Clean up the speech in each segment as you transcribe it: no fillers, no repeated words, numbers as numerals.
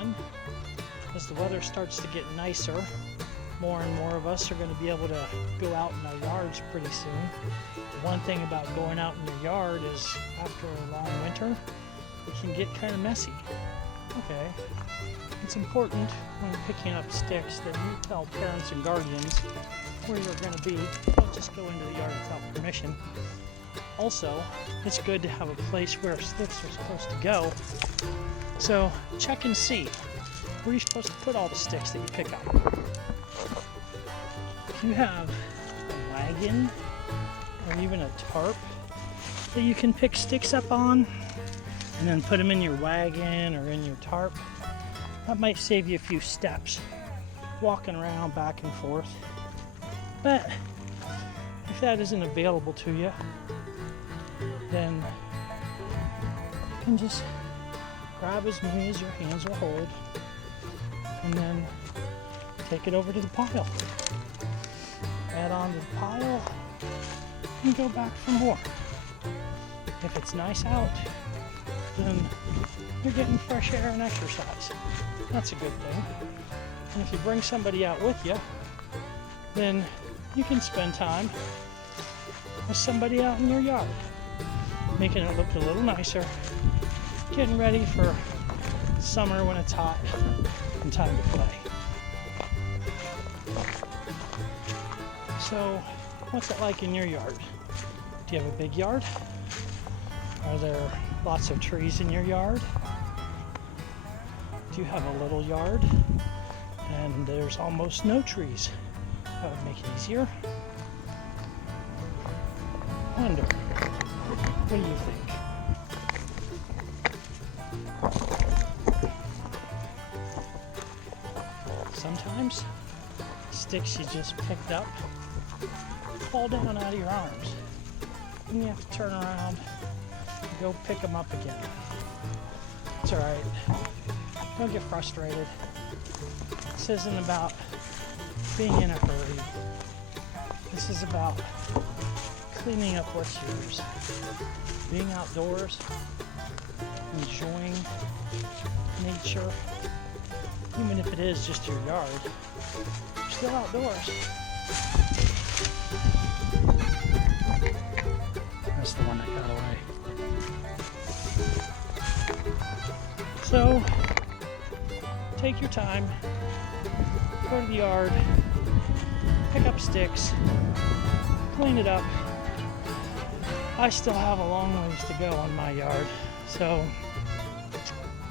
again. As the weather starts to get nicer, more and more of us are going to be able to go out in our yards pretty soon. One thing about going out in your yard is after a long winter, it can get kind of messy. Okay, it's important when picking up sticks that you tell parents and guardians where you're going to be. Don't just go into the yard without permission. Also, it's good to have a place where sticks are supposed to go. So check and see. Where are you supposed to put all the sticks that you pick up? If you have a wagon or even a tarp that you can pick sticks up on and then put them in your wagon or in your tarp, that might save you a few steps walking around back and forth. But if that isn't available to you, then you can just grab as many as your hands will hold and then take it over to the pile. Add on to the pile and go back for more. If it's nice out, then you're getting fresh air and exercise. That's a good thing. And if you bring somebody out with you, then you can spend time with somebody out in your yard, making it look a little nicer, getting ready for summer when it's hot and time to play. So, what's it like in your yard? Do you have a big yard? Are there lots of trees in your yard? Do you have a little yard and there's almost no trees? That would make it easier. Wonder, what do you think? Sometimes sticks you just picked up fall down out of your arms and you have to turn around and go pick them up again. It's alright. Don't get frustrated. This isn't about being in a hurry. This is about cleaning up what's yours. Being outdoors, enjoying nature, even if it is just your yard, you're still outdoors. That's the one that got away. So, take your time, go to the yard, pick up sticks, clean it up. I still have a long ways to go on my yard, so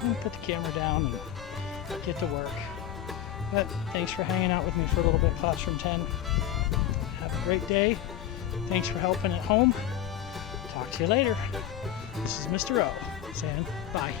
I'm going to put the camera down and get to work. But thanks for hanging out with me for a little bit, Classroom 10. Have a great day. Thanks for helping at home. Talk to you later. This is Mr. O saying bye.